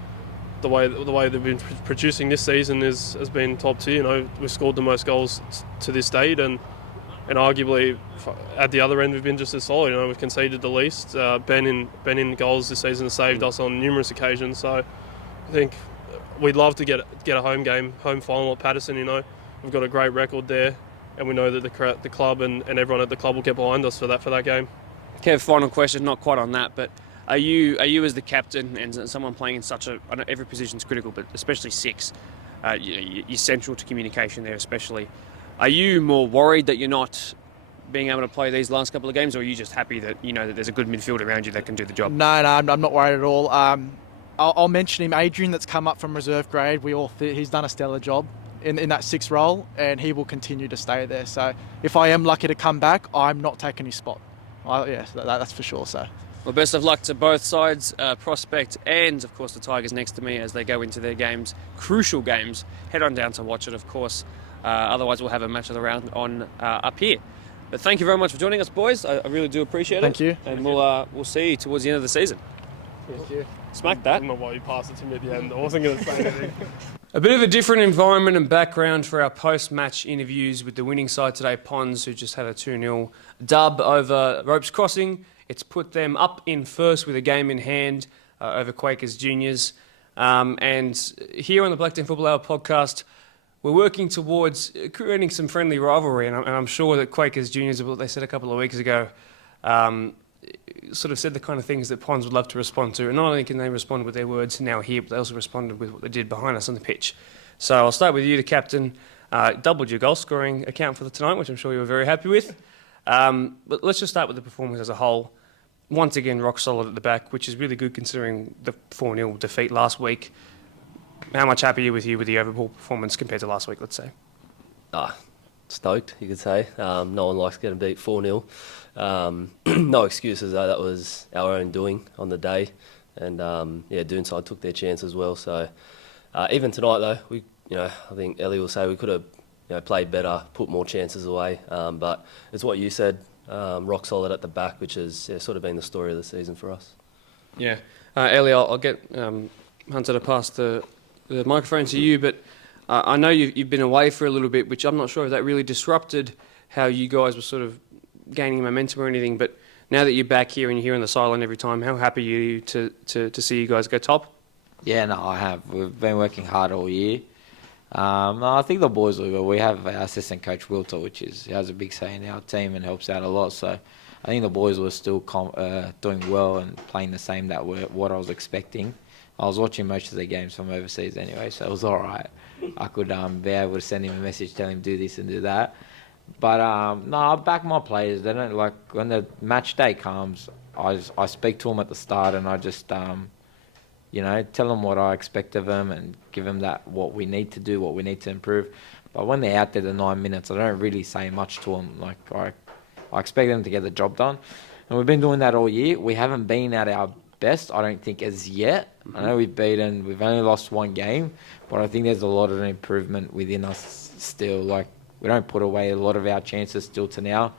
the way they've been producing this season has been top tier. We've scored the most goals to this date, and arguably at the other end we've been just as solid. We've conceded the least. Ben in goals this season has saved us on numerous occasions. So I think we'd love to get a home final at Patterson. We've got a great record there, and we know that the club and everyone at the club will get behind us for that game. Kev, final question, not quite on that, but are you as the captain and someone playing in such a, I know every position's critical, but especially six, you're central to communication there especially. Are you more worried that you're not being able to play these last couple of games, or are you just happy that that there's a good midfield around you that can do the job? No, I'm not worried at all. I'll mention him, Adrian, that's come up from reserve grade. He's done a stellar job in that sixth role, and he will continue to stay there. So if I am lucky to come back, I'm not taking his spot. That's for sure. So. Well, best of luck to both sides, Prospect and, of course, the Tigers next to me as they go into their games, crucial games. Head on down to watch it, of course. Otherwise, we'll have a match of the round on up here. But thank you very much for joining us, boys. I really do appreciate it. Thank you. And we'll see you towards the end of the season. Thank you. Smack that. I don't know why you passed it to me at the end. I wasn't going to say anything. A bit of a different environment and background for our post-match interviews with the winning side today, Ponds, who just had a 2-0 dub over Ropes Crossing. It's put them up in first with a game in hand over Quakers Juniors. And here on the Black 10 Football Hour podcast, we're working towards creating some friendly rivalry. And I'm sure that Quakers Juniors, what they said a couple of weeks ago, sort of said the kind of things that Ponds would love to respond to. And not only can they respond with their words now here, but they also responded with what they did behind us on the pitch. So I'll start with you, the captain. Doubled your goal scoring account for the tonight, which I'm sure you were very happy with. But let's just start with the performance as a whole. Once again, rock solid at the back, which is really good considering the 4-0 defeat last week. How much happier with you with the overall performance compared to last week, let's say? Stoked, you could say. No one likes getting beat 4-0. No excuses though, that was our own doing on the day. And Doonside took their chance as well. So even tonight though, I think Ellie will say we could have played better, put more chances away. But it's what you said, rock solid at the back, which has sort of been the story of the season for us. Yeah. Ellie, I'll get Hunter to pass the microphone to you, but I know you've been away for a little bit, which I'm not sure if that really disrupted how you guys were sort of gaining momentum or anything, but now that you're back here and you're here on the sideline every time, how happy are you to see you guys go top? Yeah, no, I have. We've been working hard all year. I think the boys will go. We have our assistant coach, Wilter, he has a big say in our team and helps out a lot. So I think the boys were still doing well and playing the same that were what I was expecting. I was watching most of the games from overseas anyway, so it was all right. I could be able to send him a message, tell him do this and do that. But I back my players. They don't like when the match day comes. I speak to them at the start and I just tell them what I expect of them and give them what we need to do, what we need to improve. But when they're out there the 9 minutes, I don't really say much to them. Like I expect them to get the job done, and we've been doing that all year. We haven't been at our best. I don't think as yet. I know we've only lost one game, but I think there's a lot of improvement within us still. Like, we don't put away a lot of our chances still to now.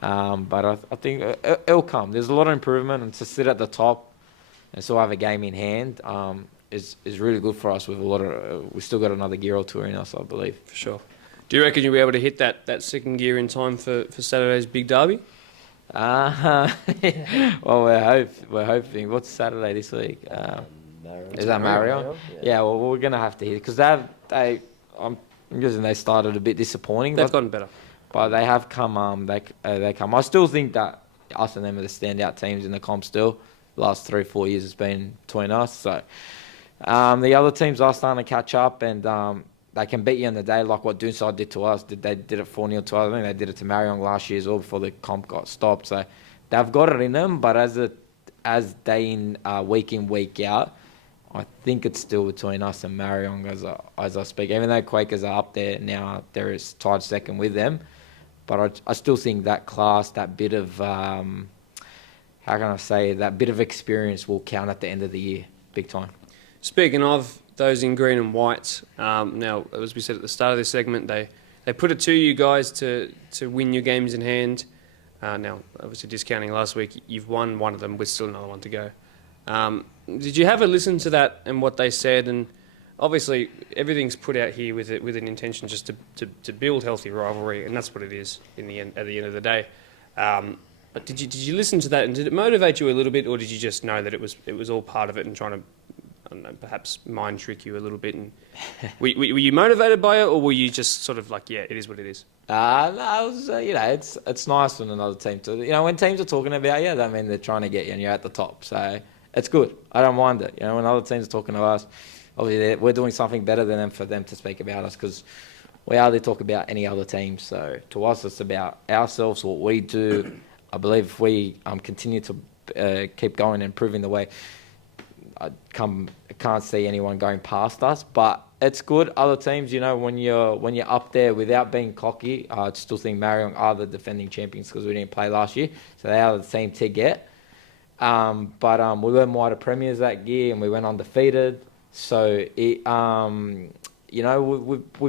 But I think it'll come. There's a lot of improvement, and to sit at the top and still have a game in hand is really good for us. With we've still got another gear or two in us, I believe. For sure. Do you reckon you'll be able to hit that second gear in time for Saturday's big derby? Well, we're hoping. What's Saturday this week? Is that Mario? Yeah. Well, we're gonna have to hit because I'm guessing they started a bit disappointing. They've gotten better, but they have come. They come. I still think that us and them are the standout teams in the comp. Still, the last 3-4 years has been between us. So the other teams are starting to catch up, and they can beat you in the day, like what Doonside did to us. They did it 4-0 to us. I think they did it to Marion last year as well before the comp got stopped. So they've got it in them, but as they week in, week out, I think it's still between us and Marion as I speak. Even though Quakers are up there now, there is tied second with them. But I still think that class, that bit of, that bit of experience will count at the end of the year, big time. Speaking of those in green and white, now, as we said at the start of this segment, they put it to you guys to win your games in hand. Now, obviously discounting last week, you've won one of them with still another one to go. Did you have a listen to that and what they said? And obviously, everything's put out here with an intention just to build healthy rivalry, and that's what it is at the end of the day. But did you listen to that, and did it motivate you a little bit, or did you just know that it was all part of it and trying to, I don't know, perhaps mind trick you a little bit? And were you motivated by it, or were you just sort of like, yeah, it is what it is? No, it was, it's nice when another team when teams are talking about you, that mean they're trying to get you and you're at the top. So it's good. I don't mind it. When other teams are talking to us, obviously we're doing something better than them for them to speak about us, because we hardly talk about any other team. So to us, it's about ourselves, what we do. I believe if we continue to keep going and improving the way, I can't see anyone going past us. But it's good. Other teams, when you're up there, without being cocky, I still think Marion are the defending champions because we didn't play last year, so they are the team to get. But we were Mitre Premiers that year and we went undefeated. So we've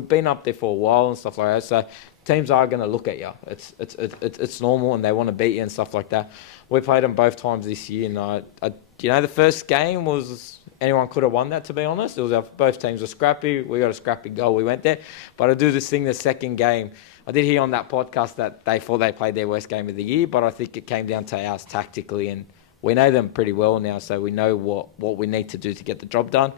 been up there for a while and stuff like that. So teams are going to look at you. It's normal, and they want to beat you and stuff like that. We played them both times this year, and the first game was, anyone could have won that, to be honest. It was both teams were scrappy. We got a scrappy goal. We went there. But I do this thing the second game. I did hear on that podcast that they thought they played their worst game of the year, but I think it came down to ours tactically, and we know them pretty well now, so we know what we need to do to get the job done.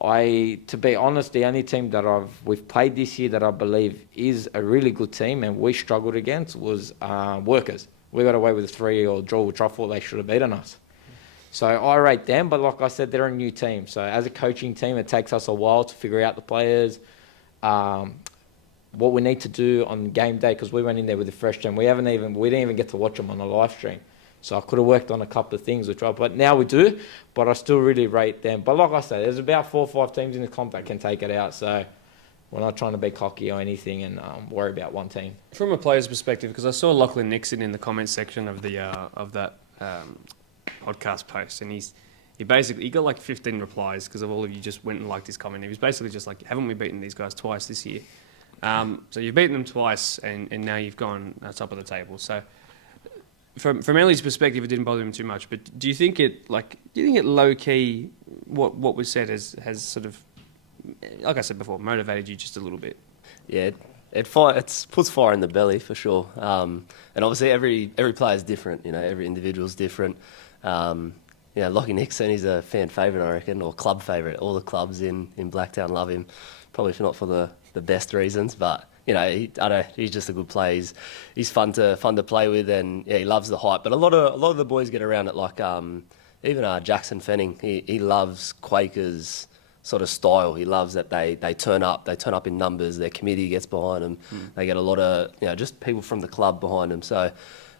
To be honest, the only team that we've played this year that I believe is a really good team and we struggled against was Workers. We got away with a 3 or draw with Truffle. They should have beaten us. So I rate them, but like I said, they're a new team. So as a coaching team, it takes us a while to figure out the players, what we need to do on game day, because we went in there with a fresh team. We didn't even get to watch them on a live stream. So I could have worked on a couple of things, but now we do. But I still really rate them. But like I said, there's about 4 or 5 teams in the comp that can take it out. So we're not trying to be cocky or anything and worry about one team. From a player's perspective, because I saw Lachlan Nixon in the comments section of that podcast post, and he got like 15 replies because of all of you just went and liked his comment. He was basically just like, haven't we beaten these guys twice this year? So you've beaten them twice, and now you've gone top of the table. So from Ellie's perspective, it didn't bother him too much. But do you think it low key, what was said has sort of, like I said before, motivated you just a little bit? Yeah, it puts fire in the belly for sure. And obviously every player is different. Every individual's different. Lockie Nixon, he's a fan favourite, I reckon, or club favourite. All the clubs in Blacktown love him. Probably not for the best reasons, but he's just a good player. He's fun to play with, and yeah, he loves the hype. But a lot of the boys get around it, like even Jackson Fenning. He loves Quakers sort of style. He loves that they turn up in numbers. Their committee gets behind them. They get a lot of just people from the club behind them. So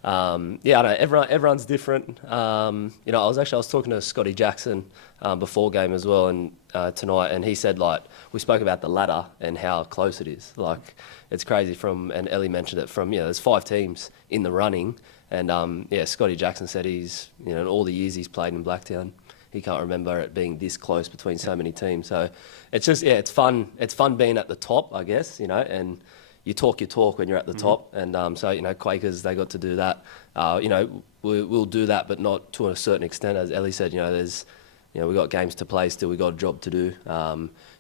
Yeah, I know everyone's different. I was talking to Scotty Jackson before game as well, and tonight, and he said we spoke about the ladder and how close it is. It's crazy and Ellie mentioned it there's 5 teams in the running, and Scotty Jackson said he's in all the years he's played in Blacktown, he can't remember it being this close between so many teams. So it's just it's fun. It's fun being at the top, I guess, and you talk your talk when you're at the top, and Quakers, they got to do that. We'll do that, but not to a certain extent. As Ellie said, there's we got games to play still, we got a job to do.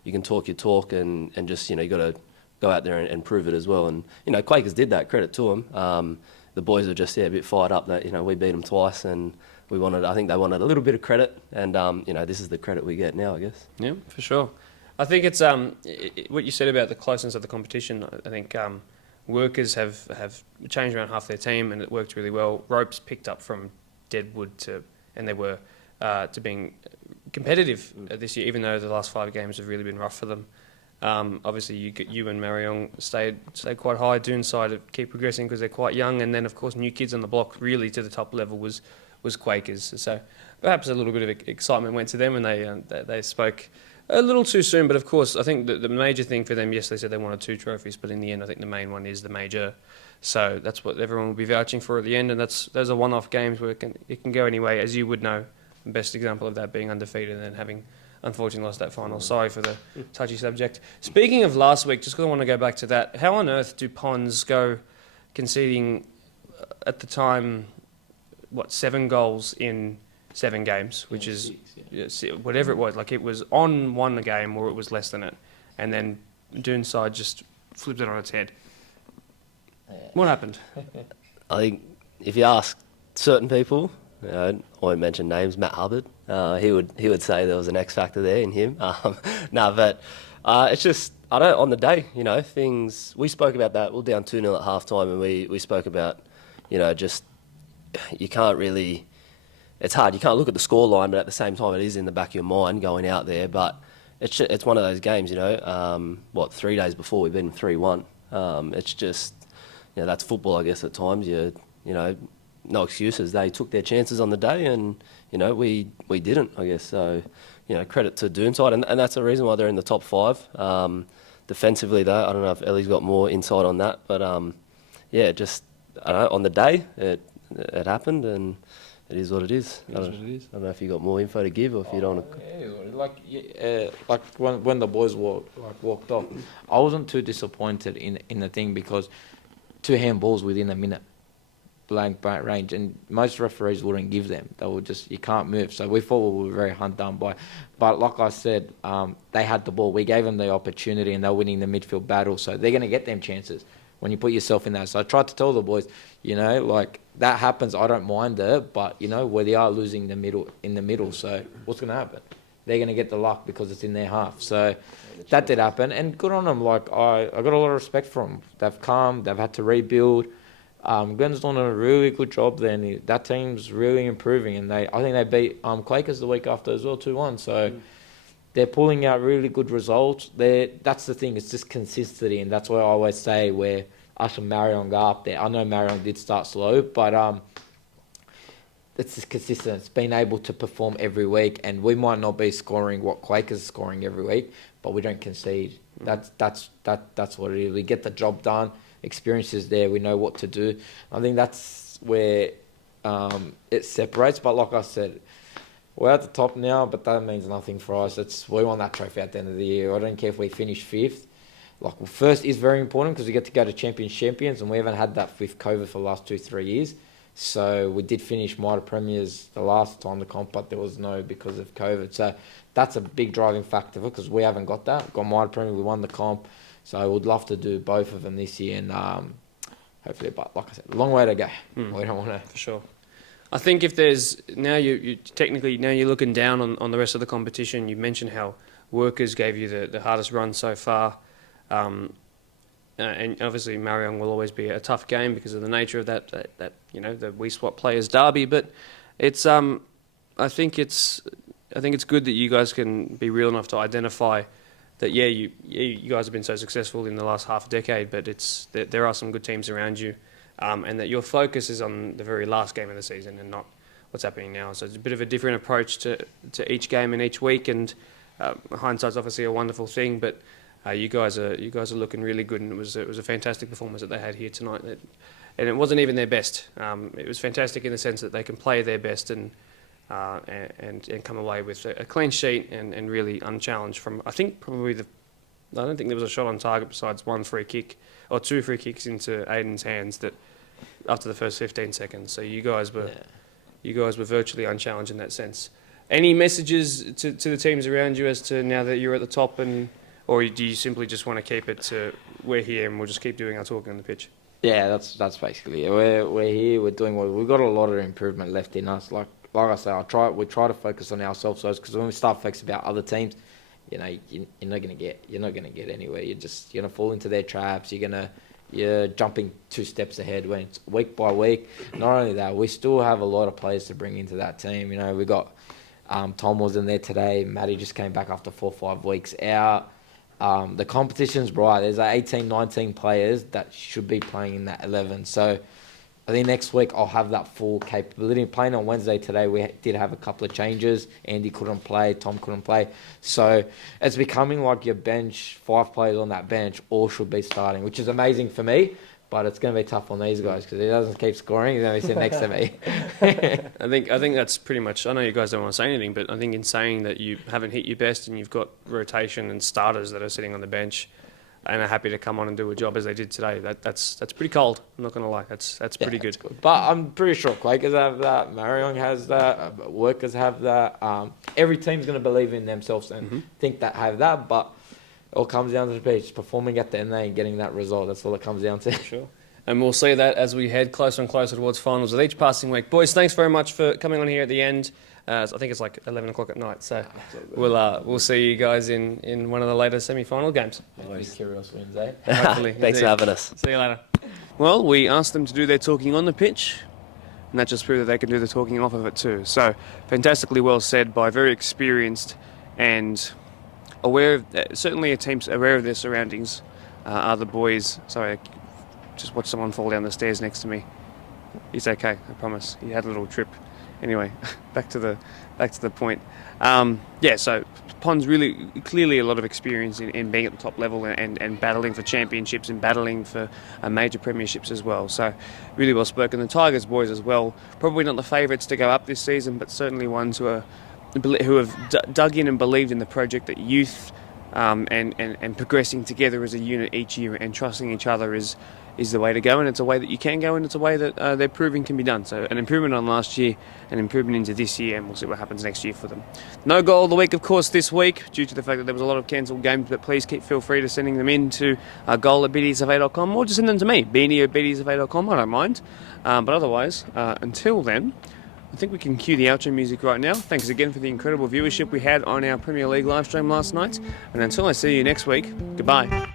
You can talk your talk, and just you got to go out there and prove it as well. And Quakers did that. Credit to them. The boys are just a bit fired up that we beat them twice, and I think they wanted a little bit of credit, and this is the credit we get now, I guess. Yeah, for sure. I think it's what you said about the closeness of the competition. I think workers have changed around half their team, and it worked really well. Ropes picked up from Deadwood and they were to being competitive this year, even though the last 5 games have really been rough for them. Obviously, you and Marion stayed quite high. Doonside to keep progressing because they're quite young, and then of course new kids on the block really to the top level was Quakers. So perhaps a little bit of excitement went to them, and they spoke a little too soon, but of course, I think the major thing for them, yes, they said they wanted 2 trophies, but in the end, I think the main one is the major. So that's what everyone will be vouching for at the end, and those are one-off games where it can go anyway, as you would know. The best example of that being undefeated and then having, unfortunately, lost that final. Sorry for the touchy subject. Speaking of last week, just because I want to go back to that, how on earth do Ponds go conceding, at the time, 7 goals in 7 games, which is whatever it was. It was on one game or it was less than it. And then Doonside just flipped it on its head. What happened? I think if you ask certain people, I won't mention names, Matt Hubbard, he would say there was an X factor there in him. But it's just, on the day, things, we spoke about that. We were down 2-0 at halftime, and we spoke about, just, you can't really, it's hard. You can't look at the scoreline, but at the same time, it is in the back of your mind going out there. But it's one of those games, 3 days before we beat them 3-1. It's just, that's football, I guess. At times, no excuses. They took their chances on the day, and we didn't, I guess. So, credit to Doonside, and that's the reason why they're in the top 5. Defensively, though, I don't know if Ellie's got more insight on that, but just on the day it happened, and it is what it is. I don't know if you got more info to give, or if you don't want to... When the boys walked off, I wasn't too disappointed in the thing, because 2 handballs within a minute, blank range, and most referees wouldn't give them. They would just, you can't move. So we thought we were very hard done by. But like I said, they had the ball. We gave them the opportunity, and they're winning the midfield battle. So they're going to get them chances when you put yourself in that. So I tried to tell the boys, that happens. I don't mind it, but where they are losing in the middle. So what's going to happen? They're going to get the luck because it's in their half. So that did happen, and good on them. I got a lot of respect for them. They've come. They've had to rebuild. Glenn's done a really good job there, and that team's really improving. And I think they beat Quakers the week after as well, 2-1. So they're pulling out really good results. That's the thing. It's just consistency, and that's what I always say, where us and Marion go up there. I know Marion did start slow, but it's just consistent. It's been able to perform every week, and we might not be scoring what Quakers are scoring every week, but we don't concede. That's what it is. We get the job done. Experience is there. We know what to do. I think that's where it separates. But like I said, we're at the top now, but that means nothing for us. We want that trophy at the end of the year. I don't care if we finish 5th. First is very important because we get to go to champions, and we haven't had that with COVID for the last 2-3 years. So we did finish Mitre Premiers the last time the comp, but there was no because of COVID. So that's a big driving factor because we haven't got that. Got Mitre Premier, we won the comp. So I would love to do both of them this year, and hopefully, but like I said, a long way to go. We don't want to... For sure. I think if there's... Now you're looking down on the rest of the competition. You mentioned how Workers gave you the hardest run so far. And obviously Marion will always be a tough game because of the nature of that the We Swap Players derby. But it's I think it's good that you guys can be real enough to identify that you guys have been so successful in the last half decade, but there are some good teams around you. and that your focus is on the very last game of the season and not what's happening now. So it's a bit of a different approach to each game and each week, and hindsight's obviously a wonderful thing, but you guys are looking really good, and it was a fantastic performance that they had here tonight. And it wasn't even their best. It was fantastic in the sense that they can play their best and come away with a clean sheet and really unchallenged from, I think, probably I don't think there was a shot on target besides one free kick or two free kicks into Aiden's hands that after the first 15 seconds. So you guys were virtually unchallenged in that sense. Any messages to the teams around you as to now that you're at the top, or do you simply just want to keep it to we're here and we'll just keep doing our talking on the pitch? Yeah, that's basically it. We're here. We're doing what we've got a lot of improvement left in us. Like I say, we try to focus on ourselves first, because when we start focusing about other teams, you're not gonna get anywhere. You're gonna fall into their traps. You're jumping 2 steps ahead when it's week by week. Not only that, we still have a lot of players to bring into that team. We got Tom was in there today. Matty just came back after 4 or 5 weeks out. The competition's bright. There's 18, 19 players that should be playing in that 11. So I think next week I'll have that full capability. Playing on Wednesday today, we did have a couple of changes. Andy couldn't play, Tom couldn't play. So it's becoming like your bench, 5 players on that bench, all should be starting, which is amazing for me. But it's going to be tough on these guys because he doesn't keep scoring. He's going to be sitting next to me. I think that's pretty much. I know you guys don't want to say anything, but I think in saying that you haven't hit your best and you've got rotation and starters that are sitting on the bench and are happy to come on and do a job as they did today, that's pretty cold. I'm not going to lie. That's pretty good. But I'm pretty sure Quakers have that, Marion has that, Workers have that. Every team's going to believe in themselves and think that have that, but it all comes down to the pitch, performing at the end and getting that result. That's all it comes down to. Sure. And we'll see that as we head closer and closer towards finals with each passing week. Boys, thanks very much for coming on here at the end. I think it's like 11 o'clock at night, so we'll see you guys in one of the later semi-final games. Curious wins, eh? Hopefully. Thanks for having us. See you later. Well, we asked them to do their talking on the pitch, and that just proved that they can do the talking off of it too. So, fantastically well said by very experienced and aware of, certainly a team aware of their surroundings, are the boys. Sorry, I just watched someone fall down the stairs next to me. He's okay, I promise. He had a little trip. Anyway, back to the point. So Pond's really clearly a lot of experience in being at the top level and battling for championships and battling for major premierships as well. So really well spoken. The Tigers boys as well, probably not the favourites to go up this season, but certainly ones who have dug in and believed in the project that youth and progressing together as a unit each year and trusting each other is the way to go, and it's a way that you can go, and it's a way that they're proving can be done. So an improvement on last year, an improvement into this year, and we'll see what happens next year for them. No goal of the week, of course, this week, due to the fact that there was a lot of cancelled games, but please feel free to sending them in to goal@bdsfa.com, or just send them to me, beanie@bdsfa.com, I don't mind. But otherwise, until then, I think we can cue the outro music right now. Thanks again for the incredible viewership we had on our Premier League live stream last night, and until I see you next week, goodbye.